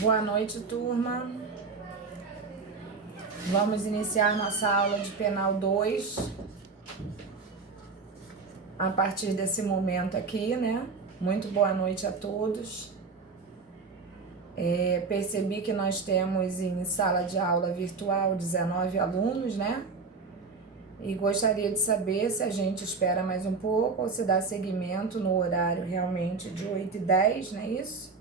Boa noite, turma. Vamos iniciar nossa aula de penal 2 a partir desse momento aqui, né? Muito boa noite a todos. Percebi que nós temos em sala de aula virtual 19 alunos, né? E gostaria de saber se a gente espera mais um pouco ou se dá seguimento no horário realmente de 8h10, não é isso?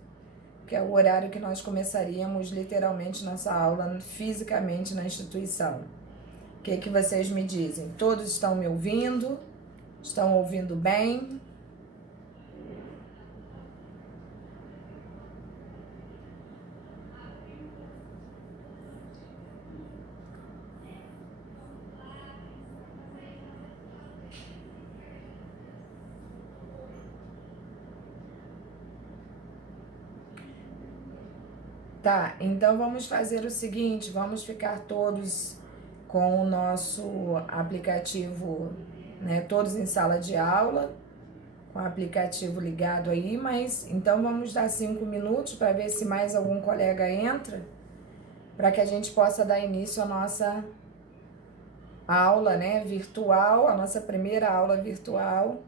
Que é o horário que nós começaríamos literalmente nossa aula fisicamente na instituição. O que vocês me dizem? Todos estão me ouvindo? Estão ouvindo bem? Tá, então vamos fazer o seguinte, vamos ficar todos com o nosso aplicativo, né, todos em sala de aula, com o aplicativo ligado aí, mas então vamos dar 5 minutos para ver se mais algum colega entra, para que a gente possa dar início à nossa aula, né, virtual, a nossa primeira aula virtual,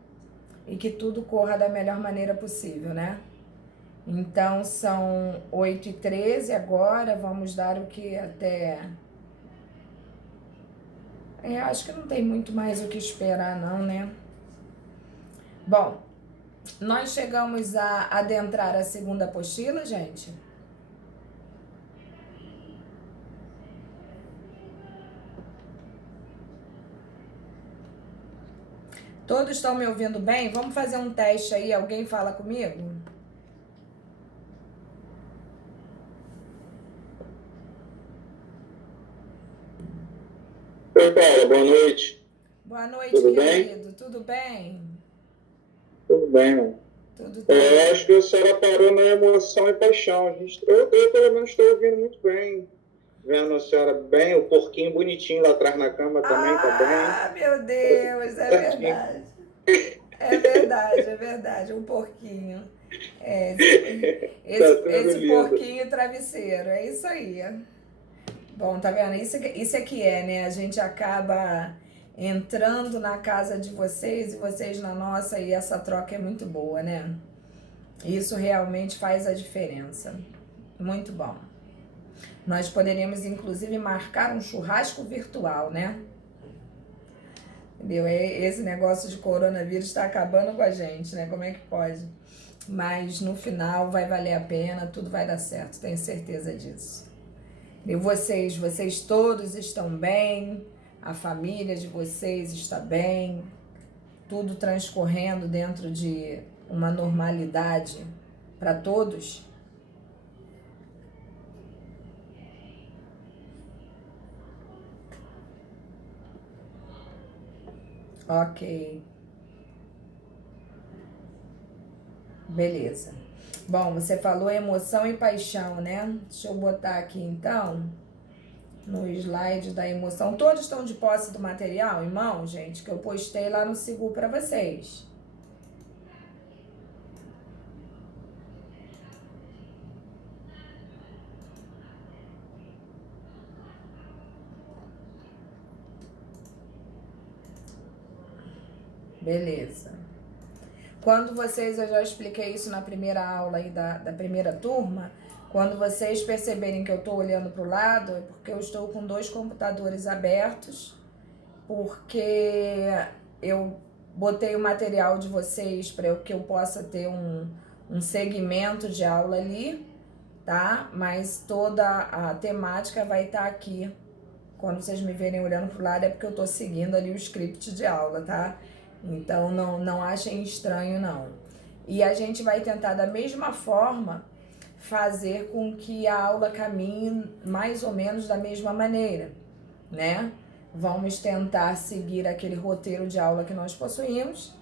e que tudo corra da melhor maneira possível, né? Então, são 8h13 agora, vamos dar o que até... acho que não tem muito mais o que esperar não, né? Bom, nós chegamos a adentrar a segunda apostila, gente? Todos estão me ouvindo bem? Vamos fazer um teste aí, alguém fala comigo? Oi, Paula, boa noite. Boa noite, tudo querido. Bem? Tudo bem? Tudo bem, mano. Tudo Eu acho que a senhora parou na emoção e paixão. Eu pelo menos estou ouvindo muito bem. Vendo a senhora bem, o porquinho bonitinho lá atrás na cama também tá bem. Ah, meu Deus, é verdade. É verdade, um porquinho. Esse porquinho travesseiro, é isso aí. Bom, tá vendo? Isso é que é, né? A gente acaba entrando na casa de vocês e vocês na nossa, e essa troca é muito boa, né? Isso realmente faz a diferença. Muito bom. Nós poderíamos, inclusive, marcar um churrasco virtual, né? Entendeu? Esse negócio de coronavírus está acabando com a gente, né? Como é que pode? Mas no final vai valer a pena, tudo vai dar certo, tenho certeza disso. E vocês todos estão bem, a família de vocês está bem, tudo transcorrendo dentro de uma normalidade para todos? Ok. Beleza. Bom, você falou emoção e paixão, né? Deixa eu botar aqui então, no slide da emoção. Todos estão de posse do material, irmão, gente, que eu postei lá no Sigu para vocês. Beleza. Quando vocês, eu já expliquei isso na primeira aula aí da primeira turma, quando vocês perceberem que eu estou olhando para o lado, é porque eu estou com 2 computadores abertos, porque eu botei o material de vocês para que eu possa ter um segmento de aula ali, tá? Mas toda a temática vai estar aqui. Quando vocês me verem olhando para o lado é porque eu estou seguindo ali o script de aula, tá? Então não achem estranho não. E a gente vai tentar da mesma forma fazer com que a aula caminhe mais ou menos da mesma maneira, né? Vamos tentar seguir aquele roteiro de aula que nós possuímos.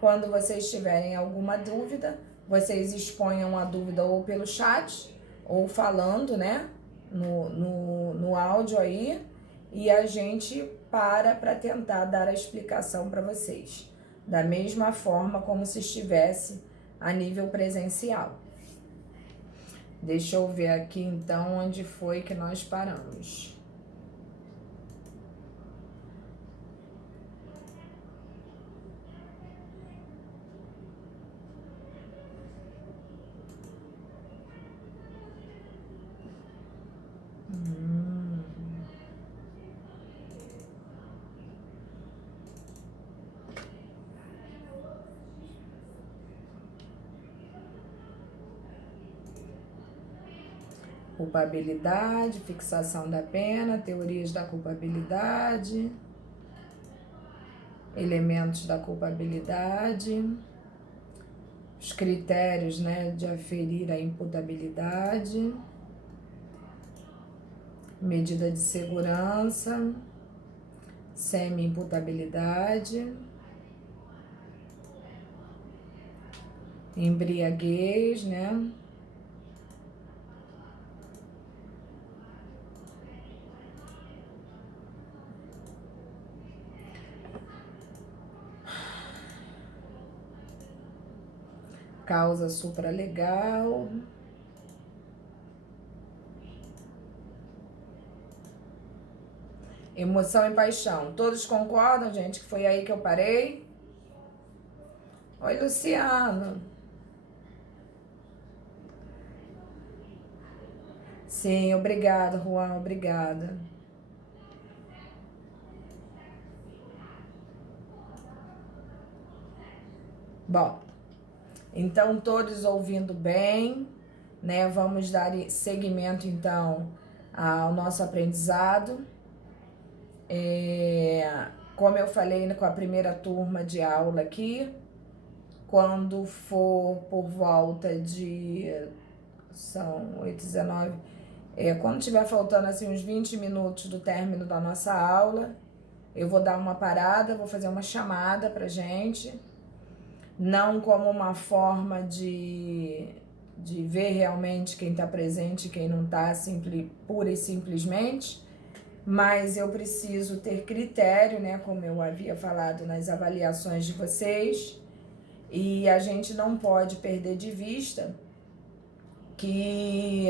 Quando vocês tiverem alguma dúvida, vocês exponham a dúvida ou pelo chat ou falando, né? No áudio aí, e a gente para tentar dar a explicação para vocês, da mesma forma como se estivesse a nível presencial. Deixa eu ver aqui então onde foi que nós paramos. Culpabilidade, fixação da pena, teorias da culpabilidade, elementos da culpabilidade, os critérios, né, de aferir a imputabilidade, medida de segurança, semi-imputabilidade, embriaguez, né? Causa supralegal. Emoção e paixão. Todos concordam, gente, que foi aí que eu parei? Oi, Luciano. Sim, obrigada, Juan, obrigada. Bom, então todos ouvindo bem, né? Vamos dar seguimento então ao nosso aprendizado. Como eu falei com a primeira turma de aula aqui, quando for por volta de, são 8h19, quando tiver faltando assim uns 20 minutos do término da nossa aula, eu vou dar uma parada, vou fazer uma chamada pra gente, não como uma forma de ver realmente quem tá presente e quem não tá, pura e simplesmente, mas eu preciso ter critério, né, como eu havia falado nas avaliações de vocês, e a gente não pode perder de vista que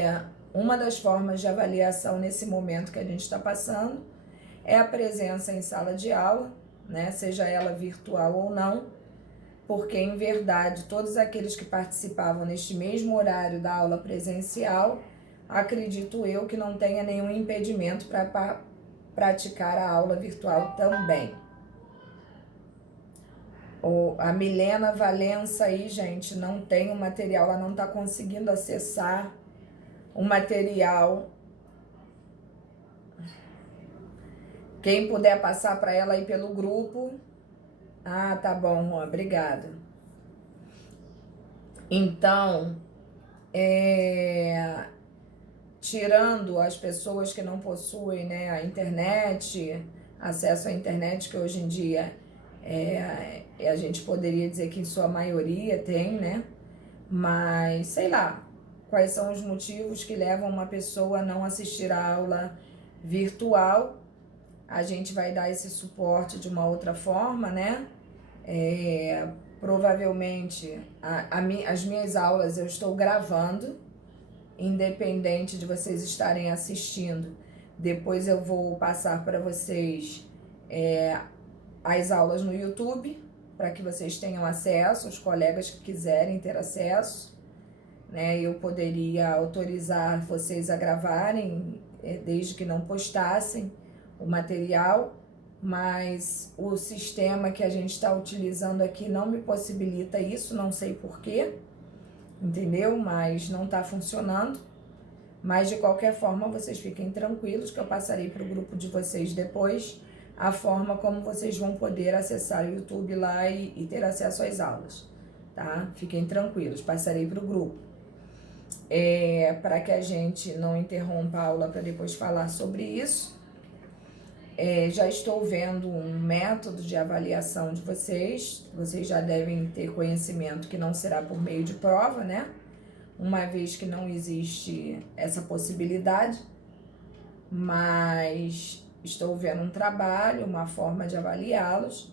uma das formas de avaliação nesse momento que a gente está passando é a presença em sala de aula, né, seja ela virtual ou não, porque em verdade todos aqueles que participavam neste mesmo horário da aula presencial, acredito eu que não tenha nenhum impedimento para praticar a aula virtual também. A Milena Valença aí, gente, não tem o material, ela não está conseguindo acessar o material. Quem puder passar para ela aí pelo grupo. Ah, tá bom, Juan, obrigada. Então, tirando as pessoas que não possuem, né, a internet, acesso à internet, que hoje em dia a gente poderia dizer que em sua maioria tem, né? Mas, sei lá, quais são os motivos que levam uma pessoa a não assistir a aula virtual. A gente vai dar esse suporte de uma outra forma, né? Provavelmente, as minhas aulas eu estou gravando, independente de vocês estarem assistindo. Depois eu vou passar para vocês as aulas no YouTube, para que vocês tenham acesso, os colegas que quiserem ter acesso, né? Eu poderia autorizar vocês a gravarem, desde que não postassem o material, mas o sistema que a gente está utilizando aqui não me possibilita isso, não sei porquê, entendeu? Mas não está funcionando. Mas de qualquer forma, vocês fiquem tranquilos que eu passarei para o grupo de vocês depois a forma como vocês vão poder acessar o YouTube lá e ter acesso às aulas, tá? Fiquem tranquilos, passarei para o grupo. Para que a gente não interrompa a aula para depois falar sobre isso. Já estou vendo um método de avaliação de vocês já devem ter conhecimento que não será por meio de prova, né? Uma vez que não existe essa possibilidade, mas estou vendo um trabalho, uma forma de avaliá-los,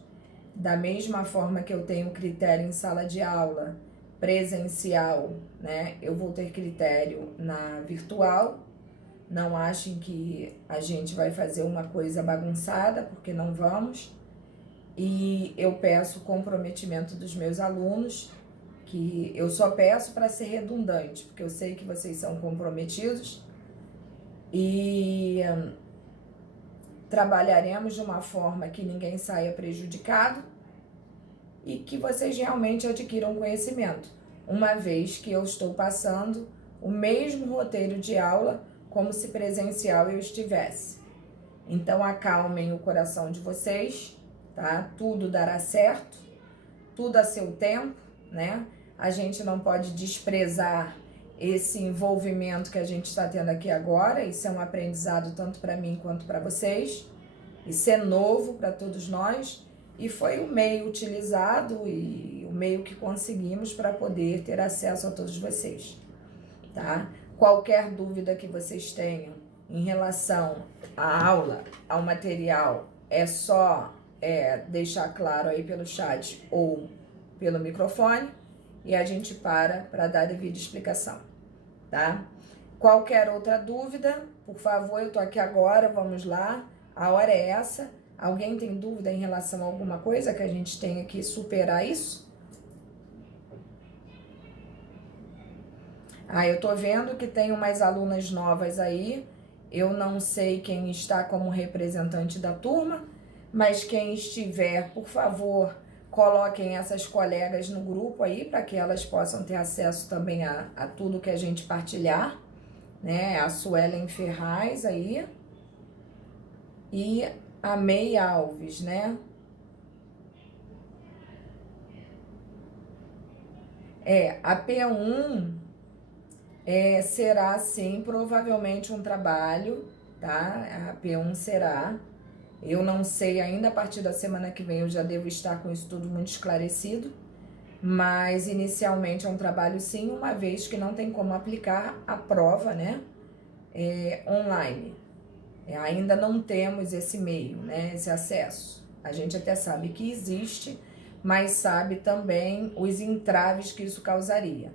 da mesma forma que eu tenho critério em sala de aula, presencial, né, eu vou ter critério na virtual. Não achem que a gente vai fazer uma coisa bagunçada, porque não vamos. E eu peço o comprometimento dos meus alunos, que eu só peço para ser redundante, porque eu sei que vocês são comprometidos. E trabalharemos de uma forma que ninguém saia prejudicado e que vocês realmente adquiram conhecimento, uma vez que eu estou passando o mesmo roteiro de aula como se presencial eu estivesse. Então acalmem o coração de vocês, tá? Tudo dará certo, tudo a seu tempo, né? A gente não pode desprezar esse envolvimento que a gente está tendo aqui agora. Isso é um aprendizado tanto para mim quanto para vocês. Isso é novo para todos nós e foi o meio utilizado e o meio que conseguimos para poder ter acesso a todos vocês, tá? Qualquer dúvida que vocês tenham em relação à aula, ao material, é só deixar claro aí pelo chat ou pelo microfone e a gente para dar devida explicação, tá? Qualquer outra dúvida, por favor, eu tô aqui agora, vamos lá, a hora é essa. Alguém tem dúvida em relação a alguma coisa que a gente tenha que superar isso? Eu tô vendo que tem umas alunas novas aí, eu não sei quem está como representante da turma, mas quem estiver, por favor, coloquem essas colegas no grupo aí, para que elas possam ter acesso também a tudo que a gente partilhar, né? A Suelen Ferraz aí e a May Alves, né? A P1 será, sim, provavelmente um trabalho, tá? A P1 será. Eu não sei ainda, a partir da semana que vem eu já devo estar com isso tudo muito esclarecido, mas inicialmente é um trabalho sim, uma vez que não tem como aplicar a prova, né, online. Ainda não temos esse meio, né, esse acesso. A gente até sabe que existe, mas sabe também os entraves que isso causaria.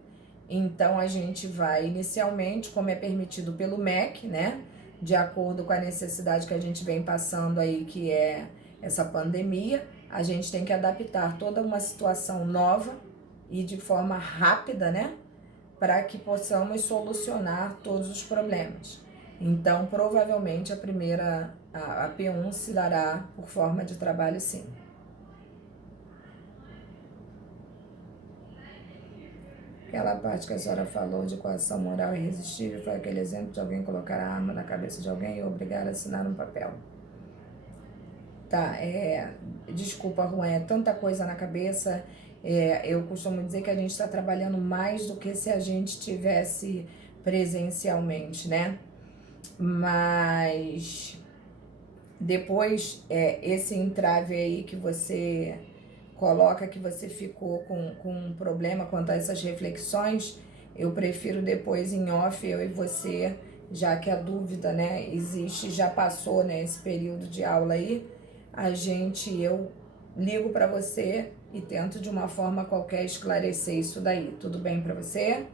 Então a gente vai inicialmente, como é permitido pelo MEC, né, de acordo com a necessidade que a gente vem passando aí, que é essa pandemia, a gente tem que adaptar toda uma situação nova e de forma rápida, né, para que possamos solucionar todos os problemas. Então, provavelmente a P1 se dará por forma de trabalho, sim. Aquela parte que a senhora falou de coação moral irresistível foi aquele exemplo de alguém colocar a arma na cabeça de alguém e obrigar a assinar um papel. Tá, desculpa, Juan, é tanta coisa na cabeça. Eu costumo dizer que a gente está trabalhando mais do que se a gente tivesse presencialmente, né? Mas depois, esse entrave aí que você coloca, que você ficou com um problema quanto a essas reflexões, eu prefiro depois em off, eu e você, já que a dúvida, né, existe, já passou, né, esse período de aula aí, eu ligo para você e tento de uma forma qualquer esclarecer isso daí. Tudo bem para você?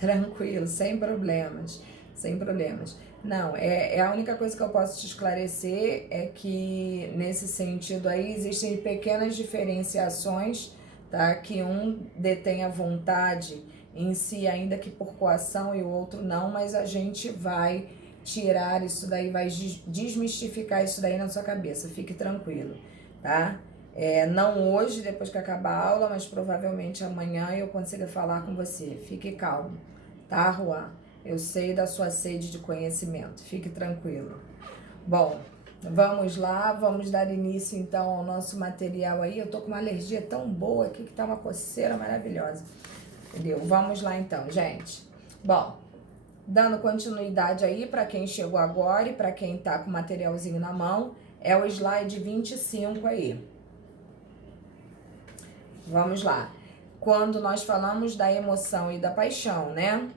Tranquilo, sem problemas, sem problemas. Não, a única coisa que eu posso te esclarecer é que nesse sentido aí existem pequenas diferenciações, tá? Que um detém a vontade em si, ainda que por coação, e o outro não, mas a gente vai tirar isso daí, vai desmistificar isso daí na sua cabeça, fique tranquilo, tá? Não hoje, depois que acabar a aula, mas provavelmente amanhã eu consiga falar com você. Fique calmo, tá, Juan? Eu sei da sua sede de conhecimento, fique tranquilo. Bom, vamos lá, vamos dar início então ao nosso material aí. Eu tô com uma alergia tão boa aqui que tá uma coceira maravilhosa, entendeu? Vamos lá então, gente. Bom, dando continuidade aí para quem chegou agora e para quem tá com o materialzinho na mão, é o slide 25 aí. Vamos lá. Quando nós falamos da emoção e da paixão, né?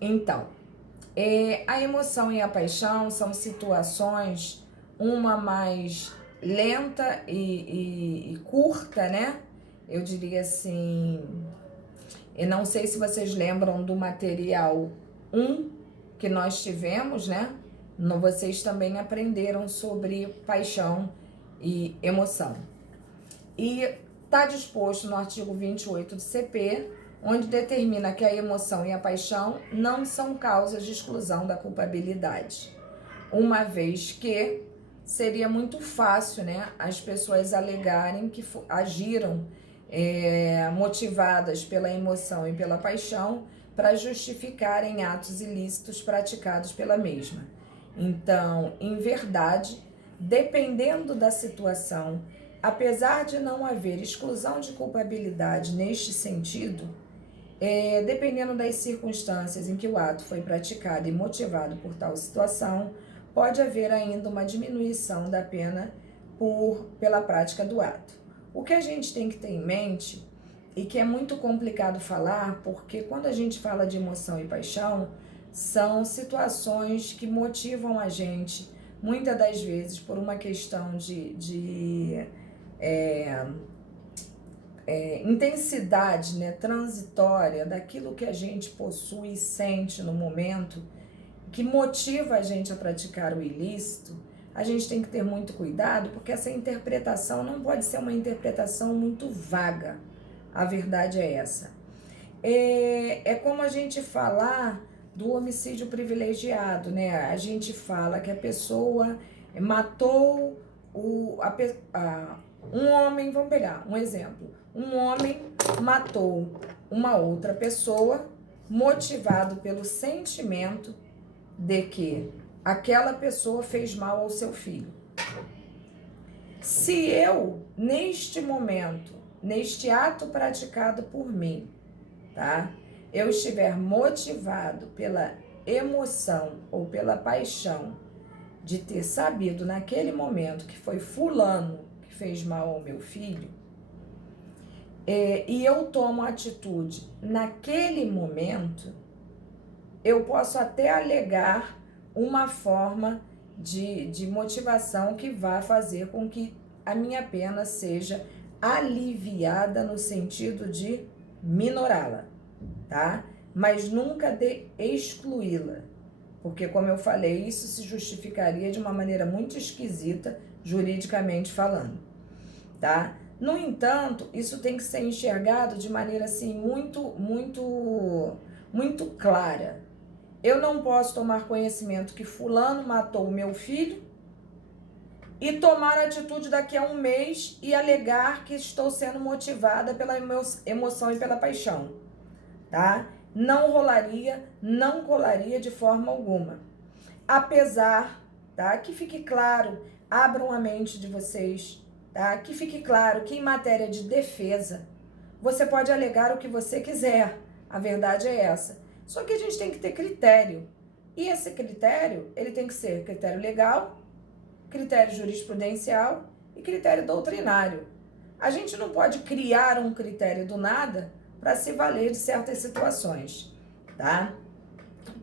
Então, A emoção e a paixão são situações, uma mais lenta e curta, né? Eu diria assim, eu não sei se vocês lembram do material 1 que nós tivemos, né? Vocês também aprenderam sobre paixão e emoção. E está disposto no artigo 28 do CP, onde determina que a emoção e a paixão não são causas de exclusão da culpabilidade. Uma vez que seria muito fácil, né, as pessoas alegarem que agiram motivadas pela emoção e pela paixão para justificarem atos ilícitos praticados pela mesma. Então, em verdade, dependendo da situação, apesar de não haver exclusão de culpabilidade neste sentido, dependendo das circunstâncias em que o ato foi praticado e motivado por tal situação, pode haver ainda uma diminuição da pena pela prática do ato. O que a gente tem que ter em mente, e que é muito complicado falar, porque quando a gente fala de emoção e paixão, são situações que motivam a gente, muitas das vezes, por uma questão de intensidade, né, transitória daquilo que a gente possui e sente no momento, que motiva a gente a praticar o ilícito. A gente tem que ter muito cuidado, porque essa interpretação não pode ser uma interpretação muito vaga. A verdade é essa. É como a gente falar do homicídio privilegiado, né? A gente fala que a pessoa matou um homem, vamos pegar um exemplo. Um homem matou uma outra pessoa motivado pelo sentimento de que aquela pessoa fez mal ao seu filho. Se eu, neste momento, neste ato praticado por mim, tá? Eu estiver motivado pela emoção ou pela paixão de ter sabido naquele momento que foi fulano que fez mal ao meu filho, e eu tomo atitude naquele momento, eu posso até alegar uma forma de motivação que vá fazer com que a minha pena seja aliviada no sentido de minorá-la, tá? Mas nunca de excluí-la, porque, como eu falei, isso se justificaria de uma maneira muito esquisita, juridicamente falando, tá? No entanto, isso tem que ser enxergado de maneira assim muito clara. Eu não posso tomar conhecimento que fulano matou o meu filho e tomar atitude daqui a um mês e alegar que estou sendo motivada pela emoção e pela paixão, tá? Não rolaria, não colaria de forma alguma. Apesar, tá? Que fique claro, abram a mente de vocês, tá? Que fique claro que em matéria de defesa, você pode alegar o que você quiser, a verdade é essa. Só que a gente tem que ter critério. E esse critério, ele tem que ser critério legal, critério jurisprudencial e critério doutrinário. A gente não pode criar um critério do nada para se valer de certas situações, tá?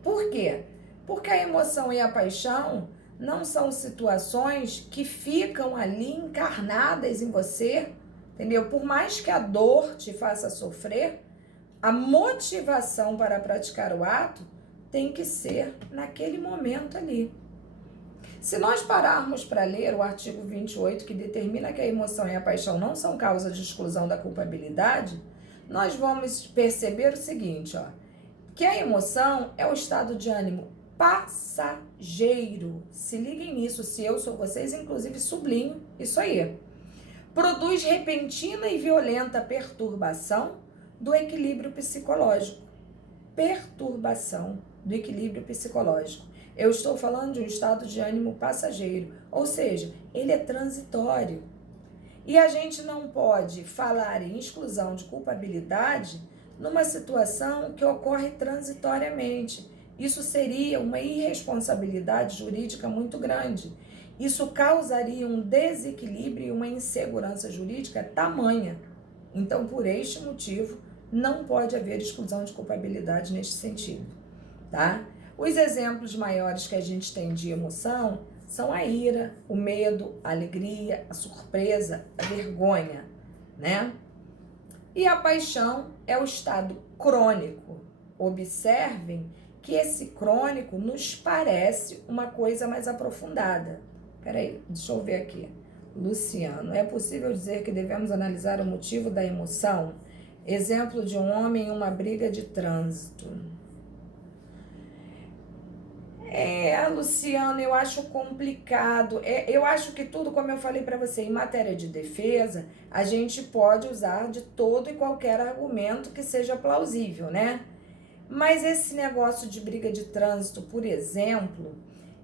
Por quê? Porque a emoção e a paixão não são situações que ficam ali encarnadas em você, entendeu? Por mais que a dor te faça sofrer, a motivação para praticar o ato tem que ser naquele momento ali. Se nós pararmos para ler o artigo 28, que determina que a emoção e a paixão não são causa de exclusão da culpabilidade, nós vamos perceber o seguinte, ó, que a emoção é o estado de ânimo passageiro. Se liguem nisso, se eu sou vocês, inclusive sublinho isso aí. Produz repentina e violenta perturbação do equilíbrio psicológico. Perturbação do equilíbrio psicológico. Eu estou falando de um estado de ânimo passageiro, ou seja, ele é transitório. E a gente não pode falar em exclusão de culpabilidade numa situação que ocorre transitoriamente. Isso seria uma irresponsabilidade jurídica muito grande. Isso causaria um desequilíbrio e uma insegurança jurídica tamanha. Então, por este motivo, não pode haver exclusão de culpabilidade neste sentido, tá? Os exemplos maiores que a gente tem de emoção são a ira, o medo, a alegria, a surpresa, a vergonha, né? E a paixão é o estado crônico. Observem que esse crônico nos parece uma coisa mais aprofundada. Peraí, deixa eu ver aqui. Luciano, é possível dizer que devemos analisar o motivo da emoção? Exemplo de um homem em uma briga de trânsito. Luciano, eu acho complicado. Eu acho que tudo, como eu falei para você, em matéria de defesa, a gente pode usar de todo e qualquer argumento que seja plausível, né? Mas esse negócio de briga de trânsito, por exemplo,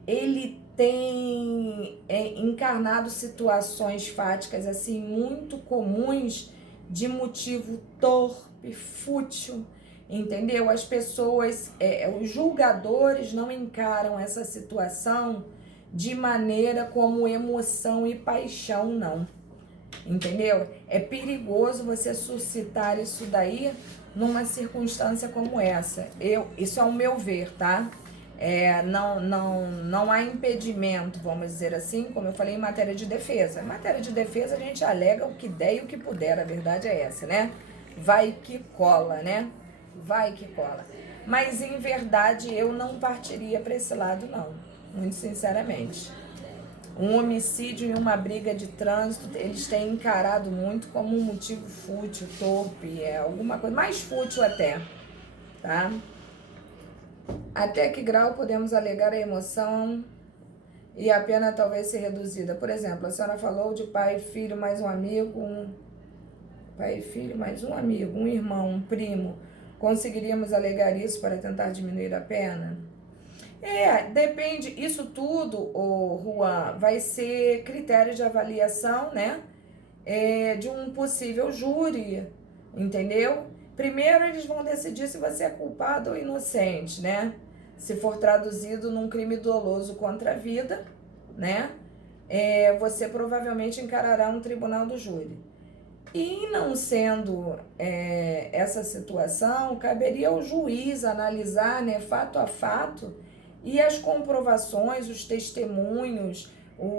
ele tem encarnado situações fáticas assim muito comuns de motivo torpe, fútil, entendeu? As pessoas, os julgadores não encaram essa situação de maneira como emoção e paixão, não, entendeu? É perigoso você suscitar isso daí numa circunstância como essa. Isso é o meu ver, tá? Não há impedimento, vamos dizer assim, como eu falei, em matéria de defesa. Em matéria de defesa, a gente alega o que der e o que puder, a verdade é essa, né? Vai que cola, né? Vai que cola. Mas, em verdade, eu não partiria para esse lado, não. Muito sinceramente. Um homicídio e uma briga de trânsito, eles têm encarado muito como um motivo fútil, torpe, alguma coisa, mais fútil até, tá? Até que grau podemos alegar a emoção e a pena talvez ser reduzida? Por exemplo, a senhora falou de pai, filho, mais um amigo, pai, filho, mais um amigo, um irmão, um primo. Conseguiríamos alegar isso para tentar diminuir a pena? Depende, isso tudo, Juan, vai ser critério de avaliação, né? De um possível júri, entendeu? Primeiro eles vão decidir se você é culpado ou inocente, né? Se for traduzido num crime doloso contra a vida, né? Você provavelmente encarará um tribunal do júri. E não sendo essa situação, caberia ao juiz analisar, né, fato a fato, e as comprovações, os testemunhos,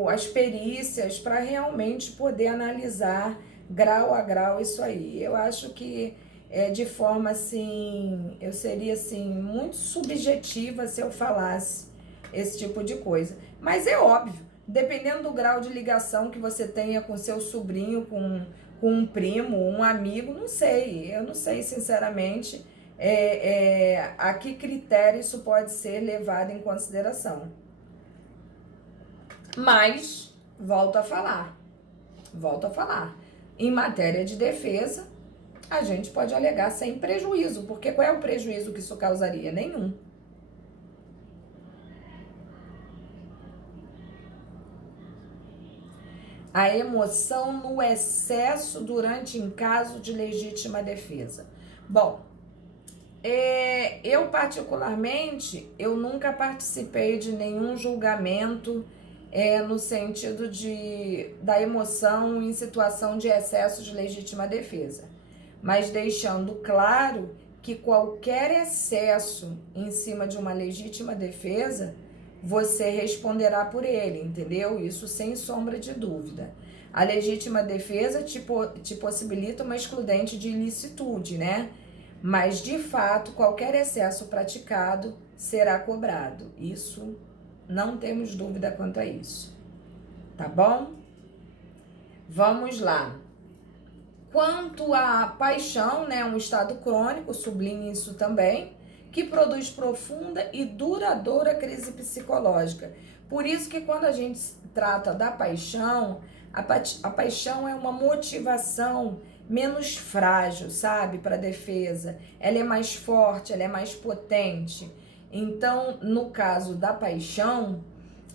as perícias, para realmente poder analisar grau a grau isso aí. Eu acho que de forma assim, eu seria assim, muito subjetiva se eu falasse esse tipo de coisa. Mas é óbvio, dependendo do grau de ligação que você tenha com seu sobrinho, com um primo, um amigo, não sei. Eu não sei, sinceramente, a que critério isso pode ser levado em consideração. Mas, volto a falar, em matéria de defesa, a gente pode alegar sem prejuízo, porque qual é o prejuízo que isso causaria? Nenhum. A emoção no excesso durante em caso de legítima defesa. Bom, eu particularmente, eu nunca participei de nenhum julgamento no sentido da emoção em situação de excesso de legítima defesa. Mas deixando claro que qualquer excesso em cima de uma legítima defesa, você responderá por ele, entendeu? Isso sem sombra de dúvida. A legítima defesa te possibilita uma excludente de ilicitude, né? Mas, de fato, qualquer excesso praticado será cobrado. Isso, não temos dúvida quanto a isso. Tá bom? Vamos lá. Quanto à paixão, né? Um estado crônico, sublinhe isso também, que produz profunda e duradoura crise psicológica. Por isso que quando a gente trata da paixão, a paixão é uma motivação menos frágil, sabe, para defesa. Ela é mais forte, ela é mais potente. Então, no caso da paixão,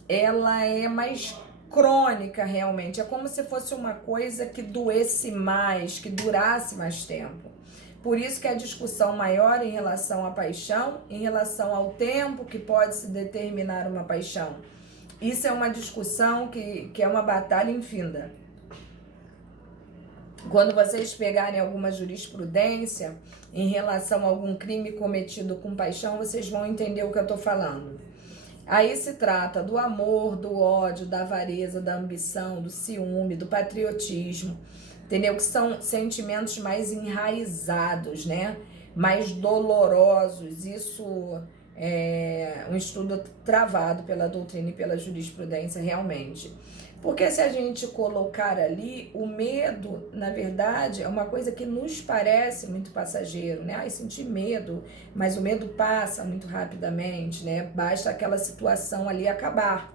ela é mais crônica realmente. É como se fosse uma coisa que doesse mais, que durasse mais tempo. Por isso que a discussão maior em relação à paixão, em relação ao tempo que pode se determinar uma paixão. Isso é uma discussão que é uma batalha infinda. Quando vocês pegarem alguma jurisprudência em relação a algum crime cometido com paixão, vocês vão entender o que eu tô falando. Aí se trata do amor, do ódio, da avareza, da ambição, do ciúme, do patriotismo, entendeu? Que são sentimentos mais enraizados, né? Mais dolorosos. Isso é um estudo travado pela doutrina e pela jurisprudência, realmente. Porque se a gente colocar ali, o medo, na verdade, é uma coisa que nos parece muito passageiro, né? Ai, sentir medo, mas o medo passa muito rapidamente, né? Basta aquela situação ali acabar,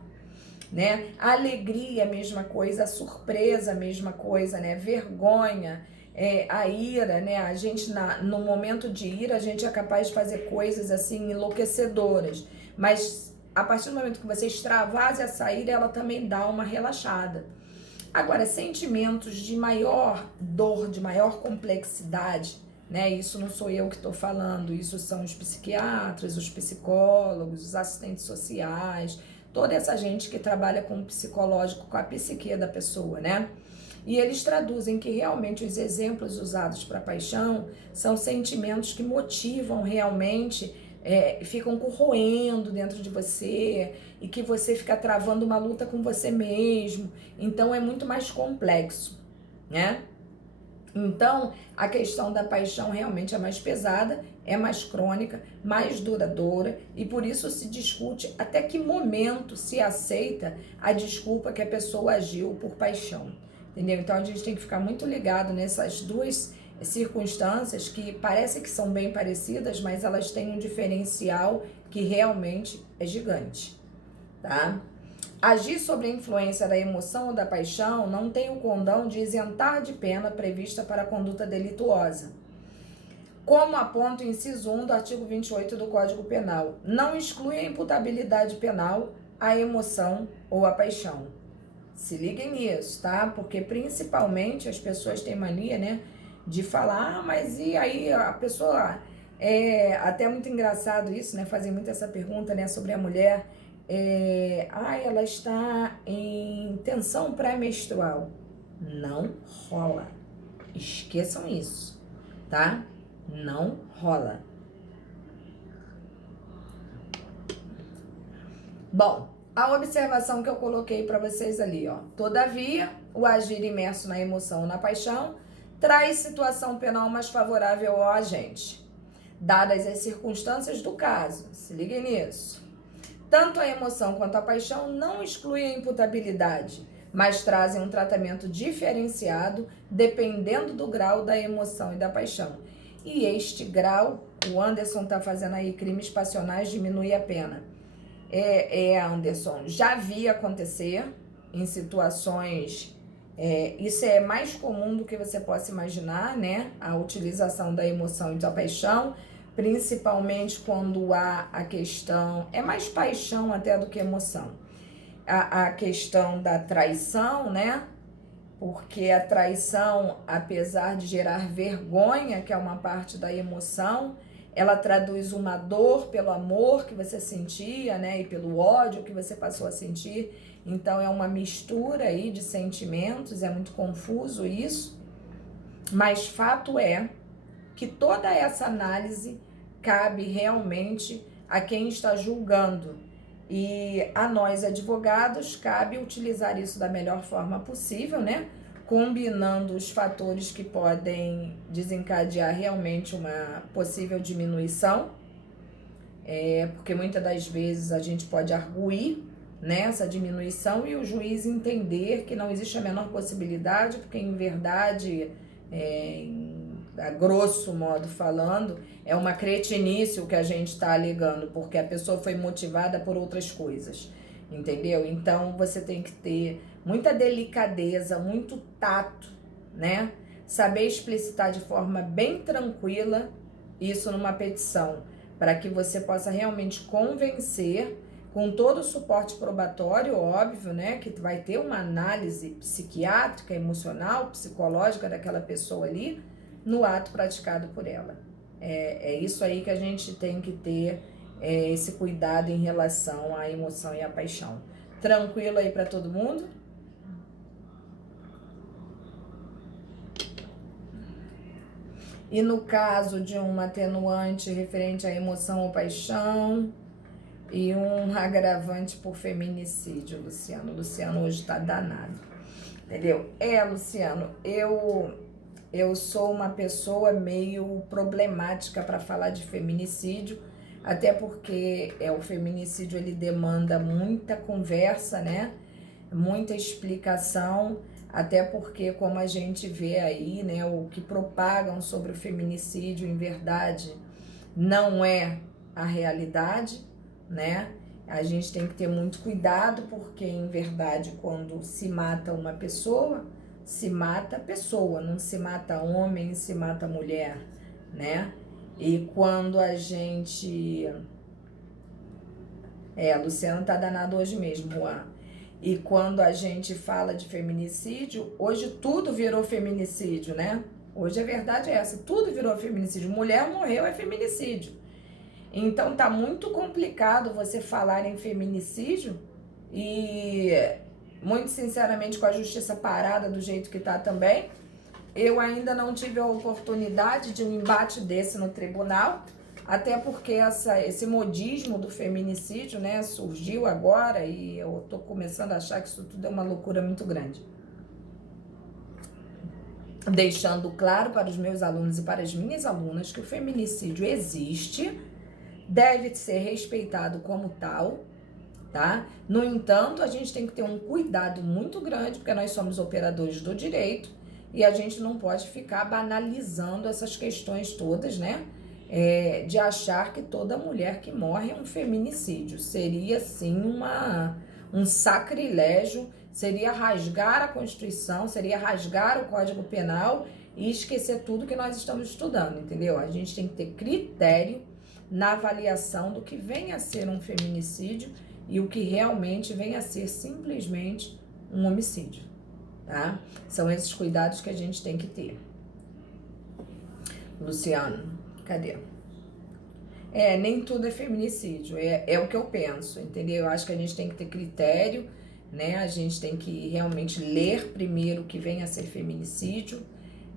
né? A alegria é a mesma coisa, a surpresa é a mesma coisa, né? Vergonha, a ira, né? A gente, no momento de ira, a gente é capaz de fazer coisas assim enlouquecedoras, mas a partir do momento que você extravasa essa ira, ela também dá uma relaxada. Agora, sentimentos de maior dor, de maior complexidade, né? Isso não sou eu que estou falando, isso são os psiquiatras, os psicólogos, os assistentes sociais, toda essa gente que trabalha com o psicológico, com a psique da pessoa, né? E eles traduzem que realmente os exemplos usados para paixão são sentimentos que motivam realmente, ficam corroendo dentro de você e que você fica travando uma luta com você mesmo. Então é muito mais complexo, né? Então a questão da paixão realmente é mais pesada, é mais crônica, mais duradoura, e por isso se discute até que momento se aceita a desculpa que a pessoa agiu por paixão, entendeu? Então a gente tem que ficar muito ligado nessas duas circunstâncias que parece que são bem parecidas, mas elas têm um diferencial que realmente é gigante, tá? Agir sob a influência da emoção ou da paixão não tem o condão de isentar de pena prevista para a conduta delituosa. Como aponta o inciso 1 do artigo 28 do Código Penal, não exclui a imputabilidade penal a emoção ou a paixão. Se liguem nisso, tá? Porque principalmente as pessoas têm mania, né, de falar, mas e aí a pessoa, até muito engraçado isso, né, fazem muito essa pergunta, né, sobre a mulher, ela está em tensão pré-menstrual. Não rola, esqueçam isso, tá? Não rola. Bom, a observação que eu coloquei para vocês ali, ó. Todavia, o agir imerso na emoção ou na paixão traz situação penal mais favorável ao agente, dadas as circunstâncias do caso. Se liguem nisso. Tanto a emoção quanto a paixão não excluem a imputabilidade, mas trazem um tratamento diferenciado dependendo do grau da emoção e da paixão. E este grau, o Anderson está fazendo aí, crimes passionais diminui a pena. Anderson, já vi acontecer em situações, isso é mais comum do que você possa imaginar, né? A utilização da emoção e da paixão, principalmente quando há a questão, é mais paixão até do que emoção, a questão da traição, né? Porque a traição, apesar de gerar vergonha, que é uma parte da emoção, ela traduz uma dor pelo amor que você sentia, né? E pelo ódio que você passou a sentir. Então é uma mistura aí de sentimentos, é muito confuso isso. Mas fato é que toda essa análise cabe realmente a quem está julgando. E a nós, advogados, cabe utilizar isso da melhor forma possível, né? Combinando os fatores que podem desencadear realmente uma possível diminuição, porque muitas das vezes a gente pode arguir nessa diminuição e o juiz entender que não existe a menor possibilidade, porque em verdade, a grosso modo falando, é uma cretinice o que a gente está alegando, porque a pessoa foi motivada por outras coisas, entendeu? Então você tem que ter muita delicadeza, muito tato, né? Saber explicitar de forma bem tranquila isso numa petição, para que você possa realmente convencer, com todo o suporte probatório, óbvio, né? Que vai ter uma análise psiquiátrica, emocional, psicológica daquela pessoa ali, no ato praticado por ela. É isso aí que a gente tem que ter, esse cuidado em relação à emoção e à paixão. Tranquilo aí para todo mundo? E no caso de um atenuante referente à emoção ou paixão, e um agravante por feminicídio, Luciano. Luciano hoje tá danado, entendeu? Luciano, eu sou uma pessoa meio problemática para falar de feminicídio, até porque o feminicídio ele demanda muita conversa, né? Muita explicação, até porque como a gente vê aí, né, o que propagam sobre o feminicídio, em verdade, não é a realidade, né? A gente tem que ter muito cuidado, porque em verdade, quando se mata uma pessoa, se mata a pessoa, não se mata homem, se mata mulher, né? E quando a gente... Luciano tá danado hoje mesmo, Juan. E quando a gente fala de feminicídio, hoje tudo virou feminicídio, né? Hoje a verdade é essa, tudo virou feminicídio. Mulher morreu é feminicídio. Então tá muito complicado você falar em feminicídio e, muito sinceramente, com a justiça parada do jeito que tá também, eu ainda não tive a oportunidade de um embate desse no tribunal, até porque esse modismo do feminicídio, né, surgiu agora e eu tô começando a achar que isso tudo é uma loucura muito grande. Deixando claro para os meus alunos e para as minhas alunas que o feminicídio existe, deve ser respeitado como tal, tá? No entanto, a gente tem que ter um cuidado muito grande, porque nós somos operadores do direito e a gente não pode ficar banalizando essas questões todas, né? De achar que toda mulher que morre é um feminicídio. Seria, sim, um sacrilégio, seria rasgar a Constituição, seria rasgar o Código Penal e esquecer tudo que nós estamos estudando, entendeu? A gente tem que ter critério na avaliação do que vem a ser um feminicídio e o que realmente vem a ser simplesmente um homicídio, tá? São esses cuidados que a gente tem que ter. Luciano, cadê? Nem tudo é feminicídio, é o que eu penso, entendeu? Eu acho que a gente tem que ter critério, né? A gente tem que realmente ler primeiro o que vem a ser feminicídio,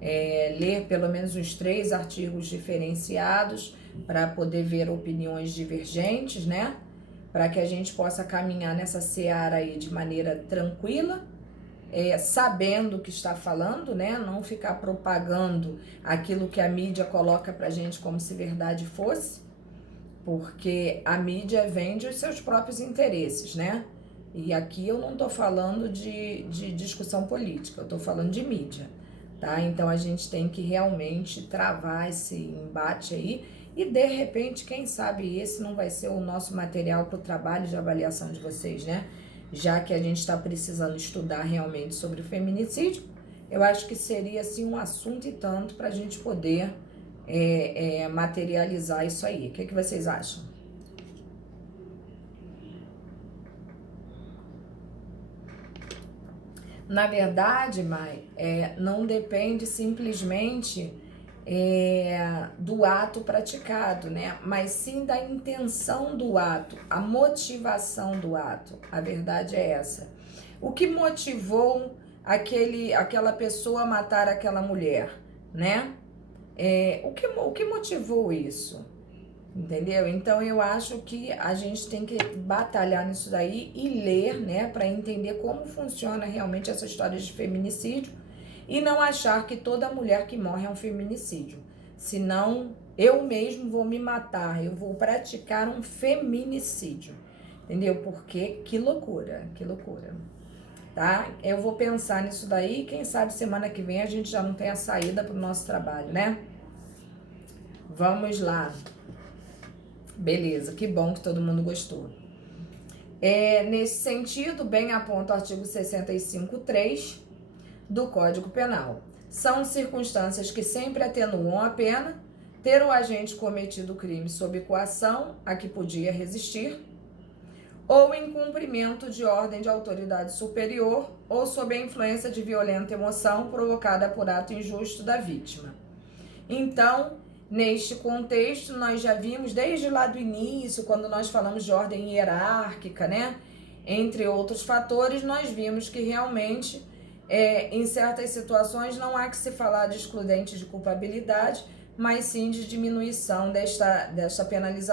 ler pelo menos uns 3 artigos diferenciados para poder ver opiniões divergentes, né? Para que a gente possa caminhar nessa seara aí de maneira tranquila, sabendo o que está falando, né? Não ficar propagando aquilo que a mídia coloca pra gente como se verdade fosse, porque a mídia vende os seus próprios interesses, né? E aqui eu não tô falando de discussão política, eu tô falando de mídia, tá? Então a gente tem que realmente travar esse embate aí e de repente, quem sabe esse não vai ser o nosso material para o trabalho de avaliação de vocês, né? Já que a gente está precisando estudar realmente sobre o feminicídio, eu acho que seria assim um assunto e tanto para a gente poder materializar isso aí. O que vocês acham? Na verdade, Mai, não depende simplesmente do ato praticado, né? Mas sim da intenção do ato, a motivação do ato. A verdade é essa. O que motivou aquela pessoa a matar aquela mulher, né? O que motivou isso? Entendeu? Então eu acho que a gente tem que batalhar nisso daí e ler, né, para entender como funciona realmente essa história de feminicídio e não achar que toda mulher que morre é um feminicídio. Senão eu mesmo vou me matar, eu vou praticar um feminicídio. Entendeu? Porque que loucura, tá? Eu vou pensar nisso daí, quem sabe semana que vem a gente já não tem a saída pro nosso trabalho, né? Vamos lá. Beleza, que bom que todo mundo gostou. Nesse sentido, bem aponta o artigo 65.3 do Código Penal. São circunstâncias que sempre atenuam a pena ter o agente cometido o crime sob coação a que podia resistir, ou em cumprimento de ordem de autoridade superior, ou sob a influência de violenta emoção provocada por ato injusto da vítima. Então, neste contexto, nós já vimos desde lá do início, quando nós falamos de ordem hierárquica, né? Entre outros fatores, nós vimos que realmente, em certas situações, não há que se falar de excludente de culpabilidade, mas sim de diminuição desta penalização.